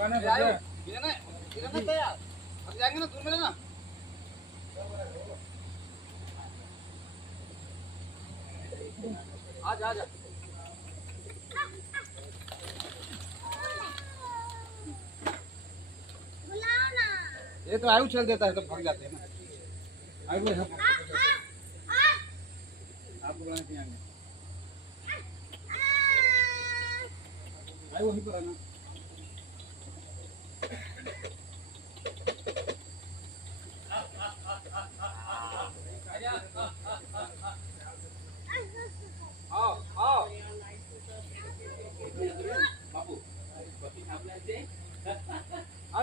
ये ना तैयार अब जाएंगे ना दूर में ना आजा आजा ये तो आयु चल देता है तो भाग जाते हैं ना आयु है आप बुलाने के आएंगे आयु वहीं पर है ना आओ